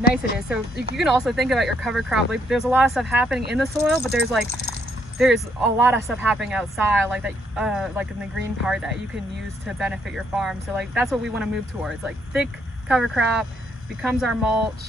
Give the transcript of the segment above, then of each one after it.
nice it is. So you can also think about your cover crop. Like there's a lot of stuff happening in the soil, but there's a lot of stuff happening outside, like that, like in the green part that you can use to benefit your farm. So like that's what we want to move towards. Like thick cover crop becomes our mulch,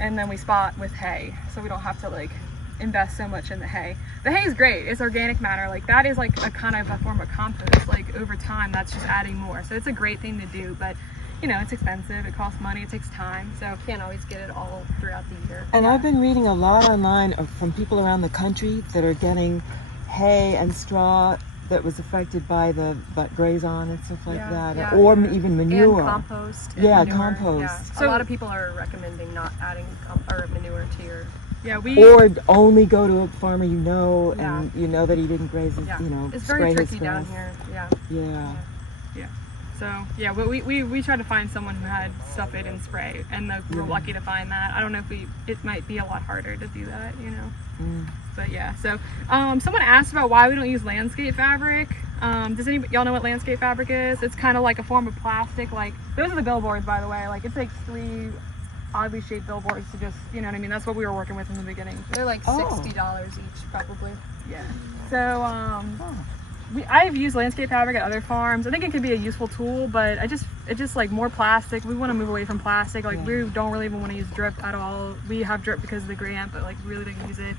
and then we spot with hay, so we don't have to like invest so much in the hay. The hay is great. It's organic matter. Like that is like a kind of a form of compost. Like over time, that's just adding more. So it's a great thing to do, but you know, it's expensive. It costs money. It takes time. So you can't always get it all throughout the year. And I've been reading a lot online from people around the country that are getting hay and straw that was affected by the grazon and stuff like that, or even manure. And compost. And manure. compost. Yeah. So a lot of people are recommending not adding manure to your. Or only go to a farmer you know, and you know that he didn't graze his, you know, it's spray very his tricky grass. down here. Yeah. So yeah, but we tried to find someone who had stuff they didn't spray, and we were lucky to find that. I don't know if it might be a lot harder to do that, you know. But yeah, so someone asked about why we don't use landscape fabric. Does y'all know what landscape fabric is? It's kind of like a form of plastic. Like those are the billboards, by the way. Like it takes 3 oddly shaped billboards to just, you know what I mean? That's what we were working with in the beginning. They're like $60 each, probably. Yeah. So I've used landscape fabric at other farms. I think it could be a useful tool, but it's just like more plastic. We want to move away from plastic. Like we don't really even want to use drip at all. We have drip because of the grant, but like really don't use it.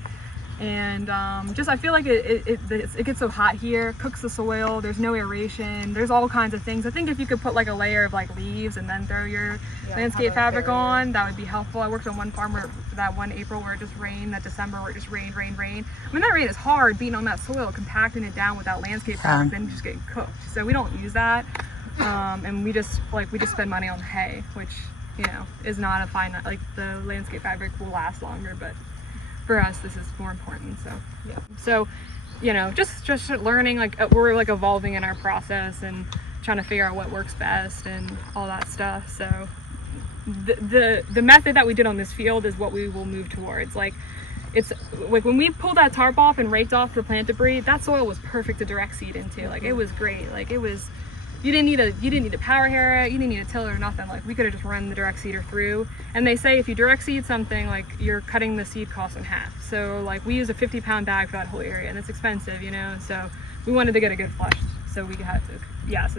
And I feel like it gets so hot here, cooks the soil, there's no aeration, there's all kinds of things. I think if you could put like a layer of like leaves and then throw your landscape fabric on, that would be helpful. I worked on one farm where that one April where it just rained, that December where it just rained. I mean, that rain is hard being on that soil, compacting it down without landscape fabric, then just getting cooked. So we don't use that. And we just spend money on hay, which, you know, is not a fine, like the landscape fabric will last longer, but for us this is more important. So you know, just learning, like we're like evolving in our process and trying to figure out what works best and all that stuff. So the method that we did on this field is what we will move towards. Like it's like when we pulled that tarp off and raked off the plant debris, that soil was perfect to direct seed into. Like it was great. Like it was, you didn't need a power harrow, you didn't need a tiller or nothing. Like we could have just run the direct seeder through. And they say if you direct seed something, like you're cutting the seed cost in half. So like we use a 50-pound bag for that whole area, and it's expensive, you know. So we wanted to get a good flush, so we had to, so